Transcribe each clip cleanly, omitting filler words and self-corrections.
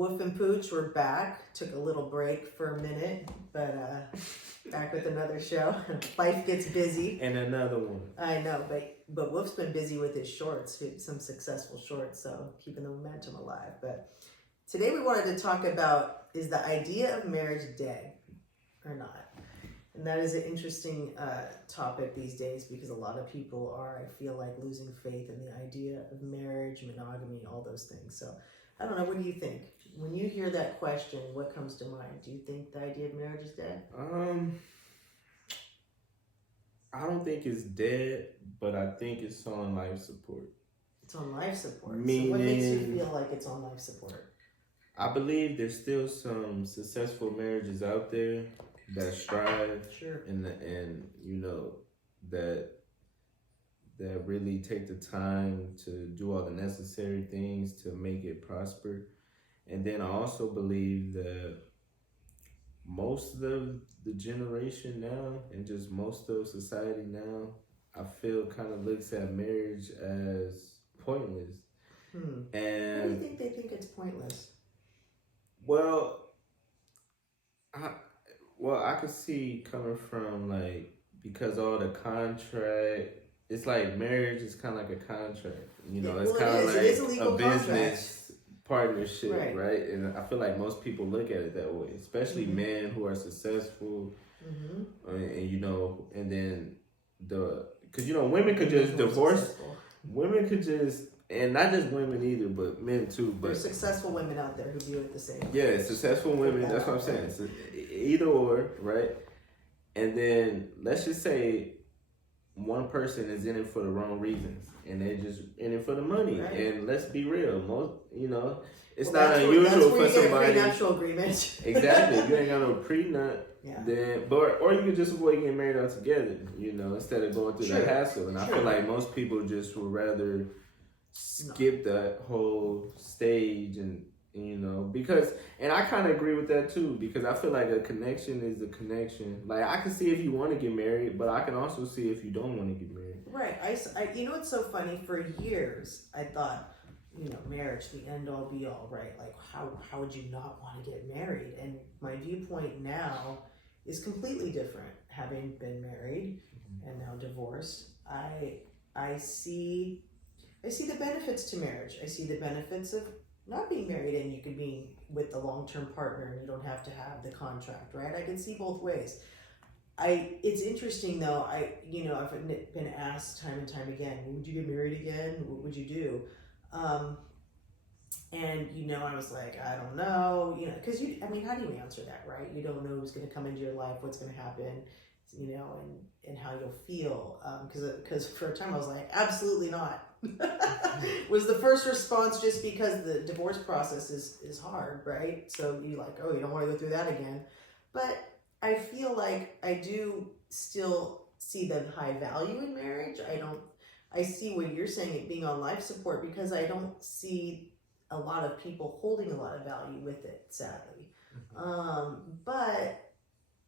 Wolf&Pooch, we're back. Took a little break for a minute, but back with another show. Life gets busy. And another one. I know, but Wolf's been busy with his shorts, some successful shorts, so keeping the momentum alive. But today we wanted to talk about, is the idea of marriage dead or not? And that is an interesting topic these days because a lot of people are, I feel like, losing faith in the idea of marriage, monogamy, all those things. So I don't know, what do you think? When you hear that question, what comes to mind? Do you think the idea of marriage is dead? I don't think it's dead, but I think it's on life support. It's on life support. Meaning, so what makes you feel like it's on life support? I believe there's still some successful marriages out there that strive, sure, and you know that really take the time to do all the necessary things to make it prosper. And then I also believe that most of the generation now and just most of society now, I feel kind of looks at marriage as pointless. And why do you think they think it's pointless? Well, I could see coming from like, because all the contract, it's like marriage is kind of like a contract, you know, it's kind of like a business partnership, right? And I feel like most people look at it that way, especially men who are successful, and you know, and then because you know, women could just divorce, women could just, and not just women either, but men too. But there's successful women out there who view it the same. Yeah, successful women. That's what I'm saying. So either or, right? And then let's just say one person is in it for the wrong reasons, and they're just in it for the money. Right. And let's be real, most, you know, it's not unusual for somebody. Prenuptial agreement. Exactly, you ain't got no prenup. Yeah. Then, or you could just avoid getting married altogether, you know, instead of going through the hassle. And I feel like most people just would rather skip that whole stage, and you know, because, and I kind of agree with that too, because I feel like a connection is a connection. Like, I can see if you want to get married, but I can also see if you don't want to get married. Right. I you know, it's so funny, for years I thought, you know, marriage, the end all be all, right? Like, how would you not want to get married? And my viewpoint now is completely different, having been married and now divorced. I see the benefits to marriage. I see the benefits of not being married, and you could be with the long-term partner and you don't have to have the contract, right? I can see both ways. It's interesting though, I've been asked time and time again, would you get married again? What would you do? And you know, I was like, I don't know, you know, because how do you answer that, right? You don't know who's going to come into your life, what's going to happen, you know, and how you'll feel. Because for a time I was like, absolutely not. Was the first response, just because the divorce process is hard, right? So you like, oh, you don't want to go through that again. But I feel like I do still see the high value in marriage. I see what you're saying, it being on life support, because I don't see a lot of people holding a lot of value with it, sadly. But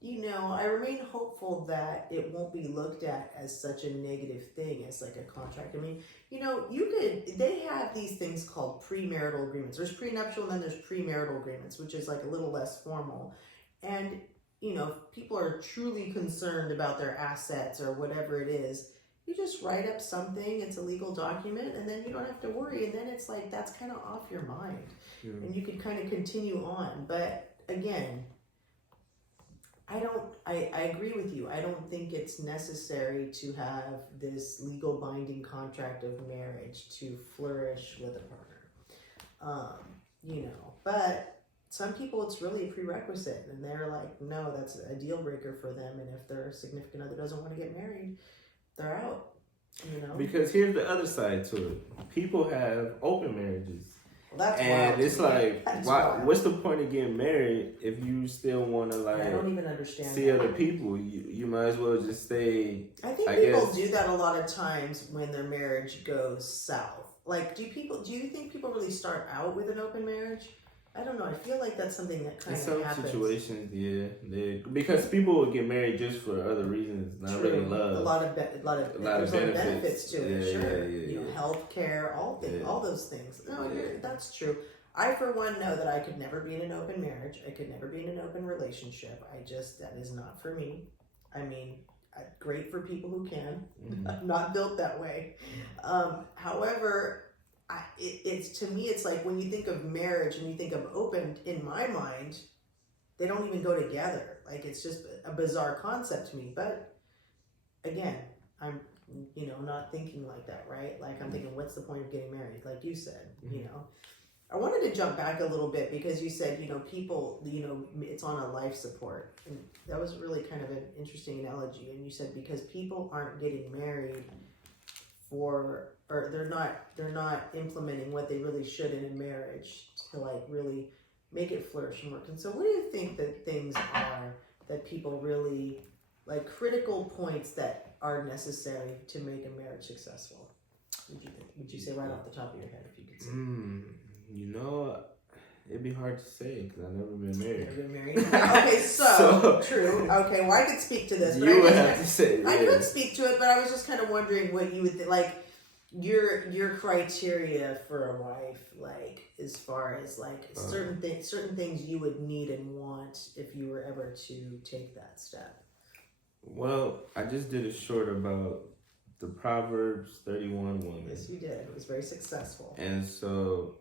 you know, I remain hopeful that it won't be looked at as such a negative thing, as like a contract. I mean, you know, they have these things called premarital agreements. There's prenuptial and then there's premarital agreements, which is like a little less formal. And, you know, if people are truly concerned about their assets or whatever it is, you just write up something, it's a legal document, and then you don't have to worry. And then it's like, that's kind of off your mind. Yeah. And you can kind of continue on. But again, I agree with you. I don't think it's necessary to have this legal binding contract of marriage to flourish with a partner. You know, but some people, it's really a prerequisite, and they're like, no, that's a deal breaker for them. And if their significant other doesn't want to get married, they're out, you know? Because here's the other side to it. People have open marriages. Well, that's and wild. It's like, what's the point of getting married if you still want to, like, I don't even understand see other people? You might as well just stay. I think people do that a lot of times when their marriage goes south. Like, do you think people really start out with an open marriage? I don't know. I feel like that's something that kind of happens. In some situations, yeah. Because people will get married just for other reasons, not really love. A lot of benefits to it, sure. Yeah. You know, health care, all those things. No, that's true. I, for one, know that I could never be in an open marriage. I could never be in an open relationship. That is not for me. I mean, great for people who can. I'm not built that way. However, it's to me, it's like when you think of marriage and you think of open, in my mind, they don't even go together. Like, it's just a bizarre concept to me. But again, I'm, not thinking like that, right? Like, I'm thinking, what's the point of getting married? Like you said, I wanted to jump back a little bit because you said, people, it's on a life support. And that was really kind of an interesting analogy. And you said because people aren't getting married or they're not implementing what they really should in a marriage to like really make it flourish and work. And so what do you think that things are that people really, like critical points that are necessary to make a marriage successful? Would you say right off the top of your head, if you could say? It'd be hard to say because I've never been married. Never been married. Okay, so true. Okay, well I could speak to this, but you would have to say. I could speak to it, but I was just kind of wondering what you would like your criteria for a wife, like as far as like certain things you would need and want if you were ever to take that step. Well, I just did a short about the Proverbs 31 woman. Yes, you did. It was very successful. And so,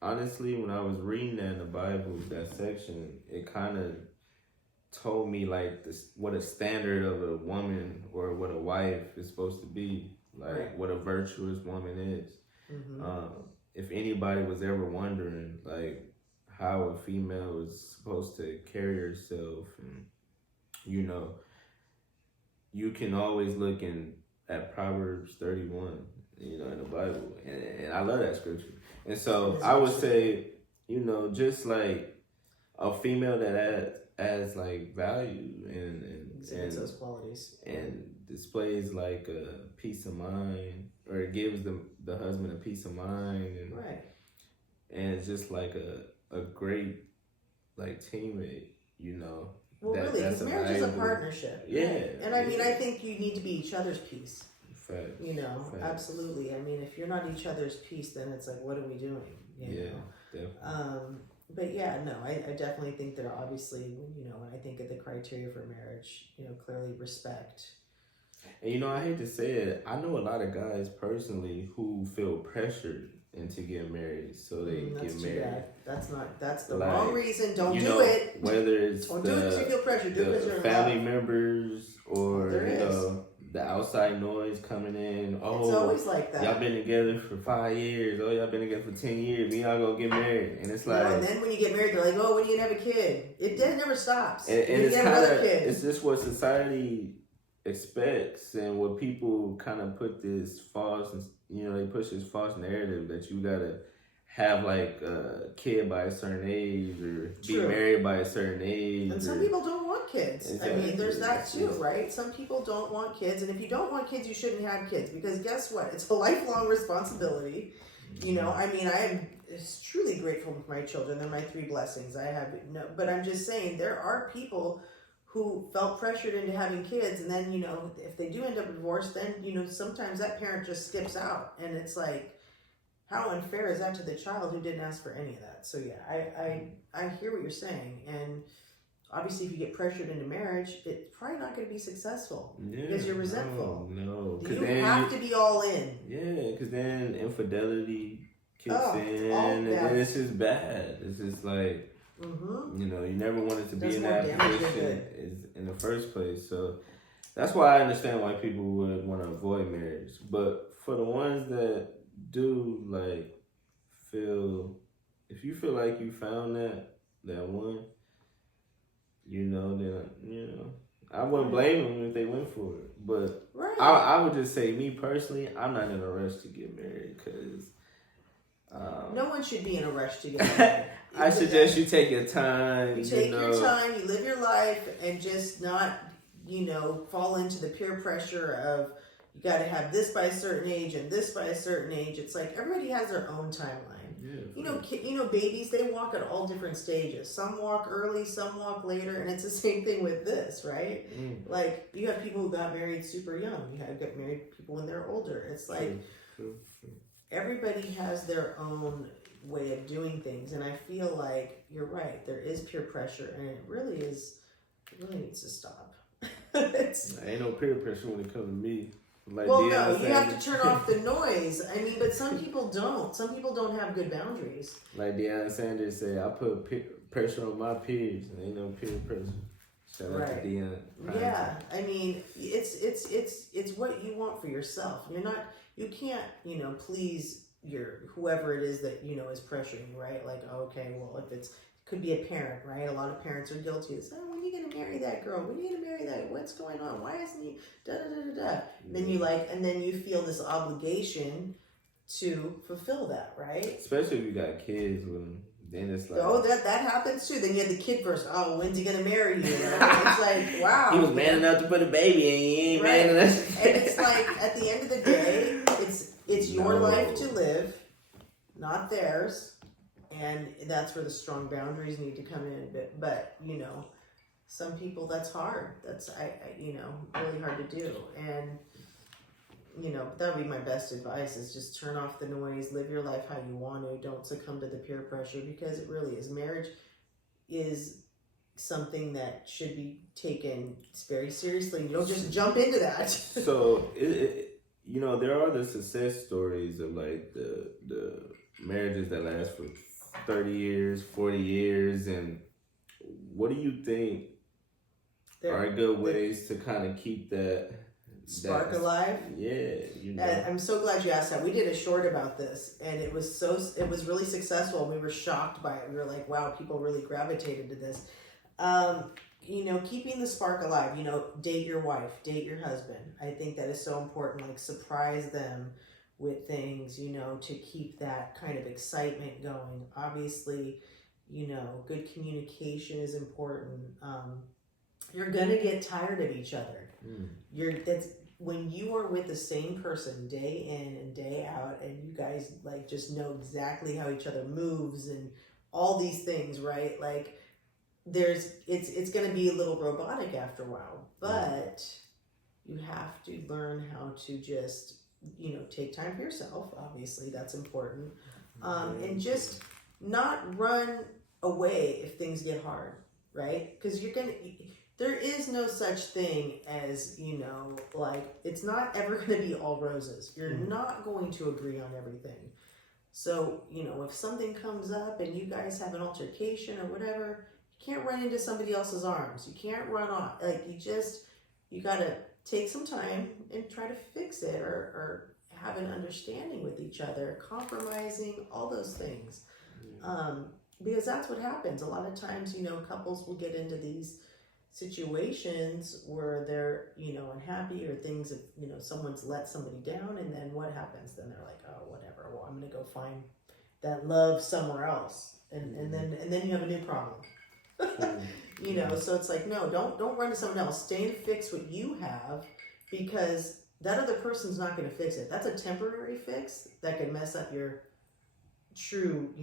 honestly, when I was reading that in the Bible, that section, it kind of told me like what a standard of a woman or what a wife is supposed to be, like what a virtuous woman is. If anybody was ever wondering, like how a female is supposed to carry herself, and you can always look at Proverbs 31, in the Bible, and I love that scripture. And so I would say, just like a female that adds like value and those qualities and displays like a peace of mind, or it gives the husband a peace of mind, and it's just like a great like teammate, Well, really, because marriage is a partnership. Yeah. And I mean, I think you need to be each other's peace. Facts. Facts. Absolutely. I mean, if you're not each other's peace, then it's like, what are we doing? Definitely. But yeah, no, I definitely think there are obviously, when I think of the criteria for marriage, clearly respect. And I hate to say it, I know a lot of guys personally who feel pressured into getting married, so they get married. That's the wrong reason. Don't do it. Whether it's don't do it because you feel pressured. Do it because you're in family love. Members or the outside noise coming in. Oh, it's always like that. Y'all been together for 5 years. Oh, y'all been together for 10 years. We all gonna get married, and it's like. And then when you get married, they're like, "Oh, when you have a kid?" It never stops. And it's kind of it's just what society expects, and what people kind of put this false, they push this false narrative that you gotta have like a kid by a certain age or be married by a certain age. And some people don't want kids. Exactly. I mean, there's that too, right? Some people don't want kids, and if you don't want kids, you shouldn't have kids, because guess what? It's a lifelong responsibility. I mean, I am truly grateful for my children. They're my 3 blessings. But I'm just saying there are people who felt pressured into having kids, and then, if they do end up divorced, then, sometimes that parent just skips out, and it's like, how unfair is that to the child who didn't ask for any of that? So yeah, I hear what you're saying, and obviously if you get pressured into marriage, it's probably not going to be successful because you're resentful. No, you have to be all in. Yeah, because then infidelity kicks in, and then it's just bad. It's just like. You never wanted to be in that position in the first place. So that's why I understand why people would want to avoid marriage. But for the ones that do if you feel like you found that one, then I wouldn't blame them if they went for it. But I would just say, me personally, I'm not in a rush to get married, because no one should be in a rush to get married. I suggest you take your time. You take your time, you live your life, and just not, fall into the peer pressure of you got to have this by a certain age and this by a certain age. It's like everybody has their own timeline. Yeah, babies, they walk at all different stages. Some walk early, some walk later, and it's the same thing with this, right? Like, you have people who got married super young. You have married people when they're older. It's like everybody has their own way of doing things. And I feel like you're right. There is peer pressure, and it really needs to stop. Ain't no peer pressure when it comes to me. Like well, no, you have to turn off the noise. I mean, but some people don't. Some people don't have good boundaries. Like Deion Sanders said, I put pressure on my peers. And ain't no peer pressure. Shout out to Deion. Yeah, I mean, it's what you want for yourself. You can't, please whoever it is that is pressuring you, right? Like, okay, well, if could be a parent, right? A lot of parents are guilty of saying, when are you gonna marry that girl? When are you gonna marry that? What's going on? Why isn't he da da da da da? Then then you feel this obligation to fulfill that, right? Especially if you got kids with them. Then it's like, that happens too. Then you have the kid first. Oh, when's he gonna marry you? It's like, wow. He was man enough to put a baby in. He ain't man enough. And it's like, at the end of the day, it's your life to live, not theirs. And that's where the strong boundaries need to come in. But some people, that's hard. That's really hard to do. And that would be my best advice, is just turn off the noise, live your life how you want to. Don't succumb to the peer pressure, because it really is. Marriage is something that should be taken very seriously. You don't just jump into that. So, there are the success stories of like the marriages that last for 30 years, 40 years. And what do you think are good ways to kind of keep that spark alive? Yeah, I'm so glad you asked that. We did a short about this, and it was really successful. We were shocked by it. We were like, wow, people really gravitated to this. Keeping the spark alive. Date your wife, date your husband. I think that is so important. Like, surprise them with things, to keep that kind of excitement going. Obviously, good communication is important. You're gonna get tired of each other. When you are with the same person day in and day out, and you guys like just know exactly how each other moves and all these things, right? Like, it's gonna be a little robotic after a while, but you have to learn how to just take time for yourself. Obviously, that's important. And just not run away if things get hard, right? Because there is no such thing as, like, it's not ever going to be all roses. You're not going to agree on everything. So, if something comes up and you guys have an altercation or whatever, you can't run into somebody else's arms. You can't run off. Like, you got to take some time and try to fix it, or have an understanding with each other, compromising, all those things. Because that's what happens. A lot of times, couples will get into these situations where they're, unhappy, or things that, someone's let somebody down, and then what happens? Then they're like, oh, whatever, well, I'm going to go find that love somewhere else. And then you have a new problem. So it's like, no, don't run to someone else. Stay and fix what you have, because that other person's not going to fix it. That's a temporary fix that can mess up your true,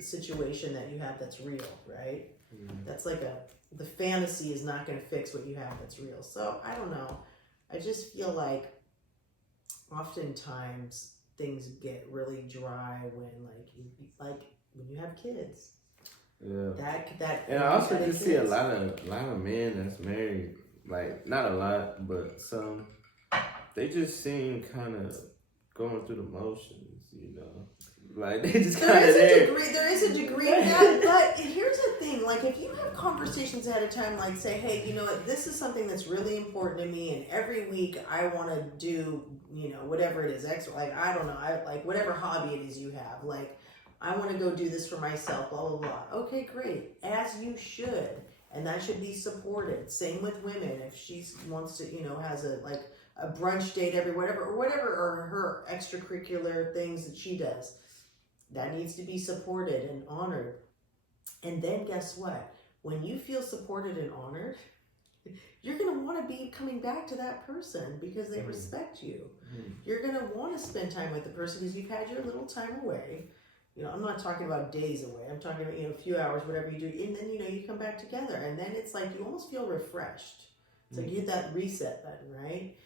situation that you have that's real, right? That's like the fantasy is not going to fix what you have that's real. So I don't know. I just feel like oftentimes things get really dry when when you have kids. Yeah. That and I also just see a lot of men that's married, like, not a lot, but some, they just seem kind of going through the motions, Like, they just kind of there. There is a degree of that, but here's the thing. Like, if you have conversations ahead of time, like, say, hey, you know what, this is something that's really important to me, and every week I want to do, whatever it is, like, I don't know, like, whatever hobby it is you have, like, I want to go do this for myself, blah, blah, blah. Okay, great. As you should. And that should be supported. Same with women. If she wants to, has a brunch date or her extracurricular things that she does, that needs to be supported and honored. And then guess what? When you feel supported and honored, you're going to want to be coming back to that person because they respect you. You're going to want to spend time with the person because you've had your little time away. I'm not talking about days away. I'm talking about, a few hours, whatever you do. And then, you come back together. And then it's like you almost feel refreshed. It's like you hit that reset button, right?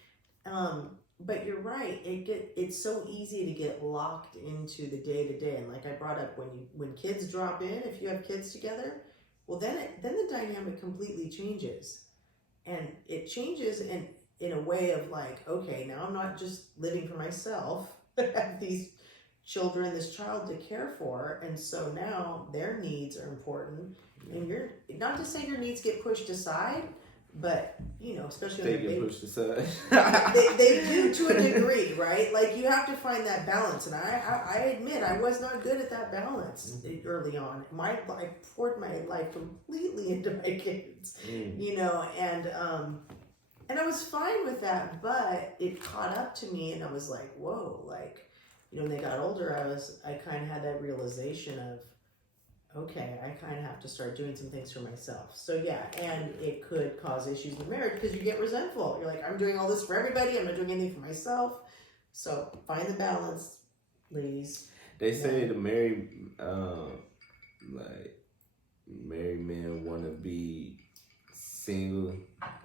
but you're right. It's so easy to get locked into the day to day, and like I brought up, when kids drop in, if you have kids together, well then the dynamic completely changes, and it changes in a way of like, okay, now I'm not just living for myself. I have these children, this child to care for, and so now their needs are important, and you're not to say your needs get pushed aside, but especially they when get pushed aside. they do to a degree, right? Like you have to find that balance, and I admit I was not good at that balance early on. I poured my life completely into my kids, and I was fine with that, but it caught up to me, and I was like, whoa, like. When they got older, I kind of had that realization of, okay, I kind of have to start doing some things for myself. So yeah, and it could cause issues in the marriage because you get resentful. You're like, I'm doing all this for everybody. I'm not doing anything for myself. So find the balance, ladies. They say the married men want to be single,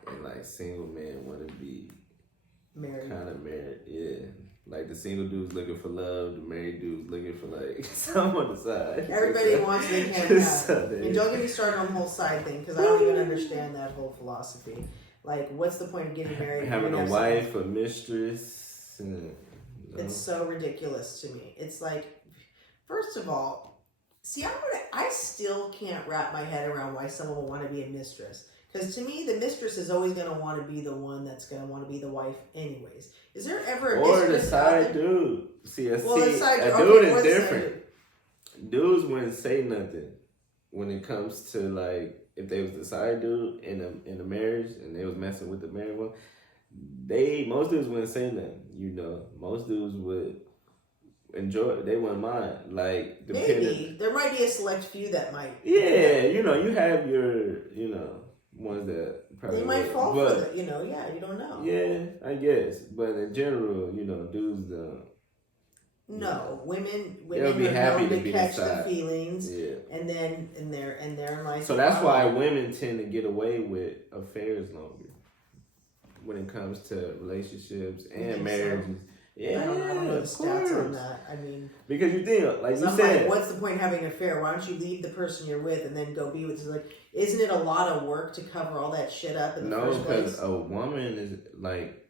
and like single men want to be married. Kind of married, yeah. Like the single dude's looking for love, the married dude's looking for like something on the side. Everybody wants what they can't have. And don't get me started on the whole side thing, because I don't even understand that whole philosophy. Like, what's the point of getting married? Having a wife, a mistress. It's so ridiculous to me. It's like, first of all, see, I still can't wrap my head around why someone would want to be a mistress. Because to me, the mistress is always going to want to be the one that's going to want to be the wife anyways. Is there ever a mistress? Or the side dude. A dude dude is different. Dudes wouldn't say nothing when it comes to like, if they was the side dude in the marriage and they was messing with the married one, most dudes wouldn't say nothing, Most dudes would enjoy it. They wouldn't mind. Like, maybe. There might be a select few that might. Yeah, you have your, ones that probably they might fall for it, you don't know. Yeah, I guess. But in general, dudes don't. No, women they'll be happy to catch the feelings, yeah. and then and they're like. So that's why women tend to get away with affairs longer when it comes to relationships and marriages. So? Yeah, I don't know the stats on that. I mean, because you think, like you said, like, what's the point of having an affair? Why don't you leave the person you're with and then go be with? Like, isn't it a lot of work to cover all that shit up in the first place? No, because a woman is like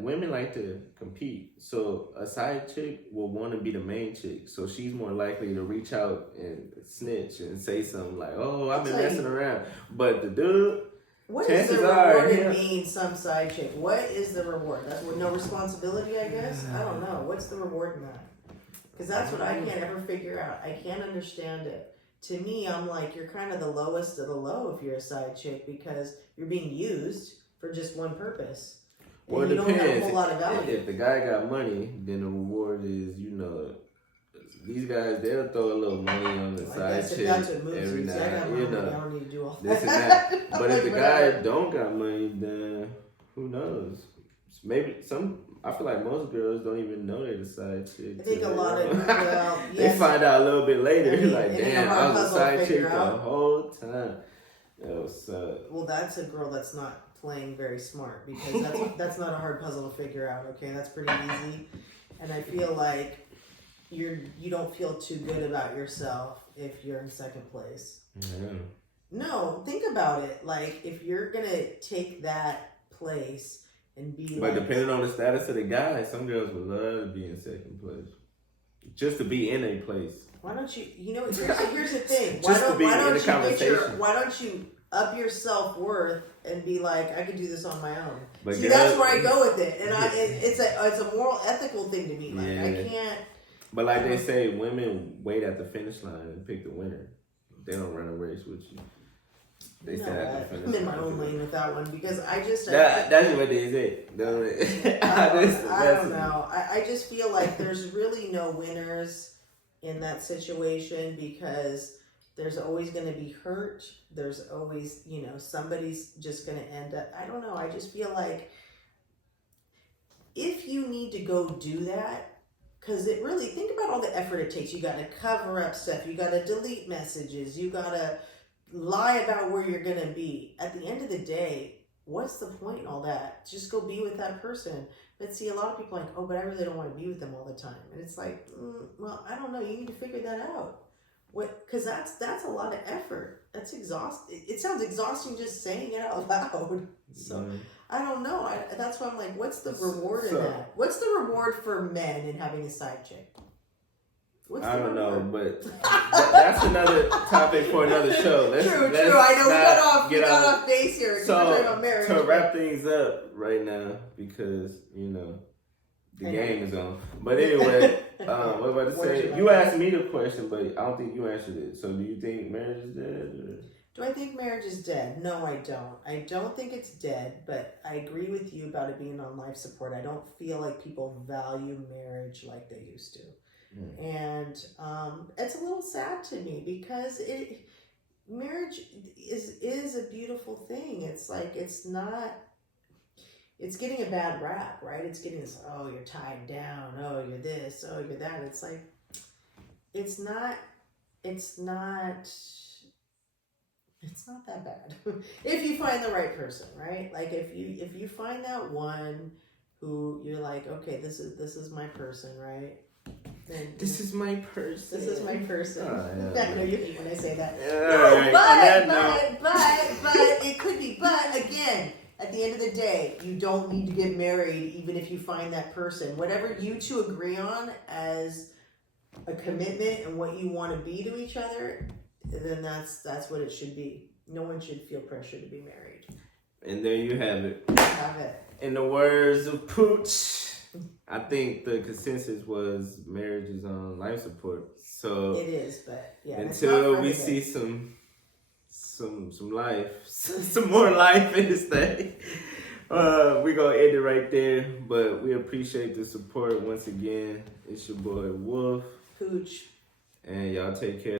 women like to compete. So a side chick will want to be the main chick. So she's more likely to reach out and snitch and say something like, "Oh, I've been messing around," but the dude. What is the reward in being some side chick? What is the reward? That's with no responsibility, I guess? I don't know. What's the reward in that? Because that's what I can't ever figure out. I can't understand it. To me, I'm like, you're kind of the lowest of the low if you're a side chick, because you're being used for just one purpose. And well, it depends. Don't have a whole lot of value. If the guy got money, then the reward is, these guys, they'll throw a little money on the side chick every night. I don't need to do all this and that. But if the guy don't got money, then who knows? Maybe I feel like most girls don't even know they're the side chick. I think a lot of they find out a little bit later. Like, damn, I was a side chick the whole time. That was sad. Well, that's a girl that's not playing very smart, because that's not a hard puzzle to figure out. Okay, that's pretty easy, and I feel like you don't feel too good about yourself if you're in second place. Yeah. No, think about it. Like, if you're gonna take that place and be but depending on the status of the guy, some girls would love to be in second place, just to be in a place. Why don't you? Here's the thing. Why don't you up your self-worth and be like, I can do this on my own? But see, that's where I go with it, and it's a moral, ethical thing to me. Like, yeah. I can't. But like they say, women wait at the finish line and pick the winner. They don't run a race with you. They say at the finish line. I'm in my own lane with that one, because that's what they say. I don't know. I just feel like there's really no winners in that situation, because there's always going to be hurt. There's always, somebody's just going to end up. I don't know. I just feel like if you need to go do that, because it really, think about all the effort it takes. You got to cover up stuff. You got to delete messages. You got to lie about where you're going to be. At the end of the day, what's the point in all that? Just go be with that person. But see, a lot of people are like, oh, but I really don't want to be with them all the time. And it's like, well, I don't know. You need to figure that out. Because that's a lot of effort. That's exhausting. It sounds exhausting just saying it out loud. So I don't know. That's why I'm like, what's the reward in that? What's the reward for men in having a side chick? I don't know, but that's another topic for another show. True. I know we got off base here. So we're talking about marriage, to wrap things up right now, because the game is on. But anyway, what about to say? You asked me the question, but I don't think you answered it. So do you think marriage is dead? Or? Do I think marriage is dead? No, I don't. I don't think it's dead, but I agree with you about it being on life support. I don't feel like people value marriage like they used to. And it's a little sad to me because marriage is a beautiful thing. It's like it's getting a bad rap, right? It's getting this, oh, you're tied down, oh, you're this, oh, you're that. It's like it's not that bad if you find the right person, right? Like if you find that one who you're like, okay, this is my person, right? Then this is my person. This is my person. Oh, yeah. I know you hate when I say that. But it could be. But again, at the end of the day, you don't need to get married even if you find that person. Whatever you two agree on as a commitment and what you want to be to each other, then that's what it should be. No one should feel pressure to be married. And there you have it. In the words of Pooch, I think the consensus was marriage is on life support. So it is, but yeah. Until we see some life, some more life in this thing, we're gonna end it right there. But we appreciate the support once again. It's your boy Wolf, Pooch, and y'all take care.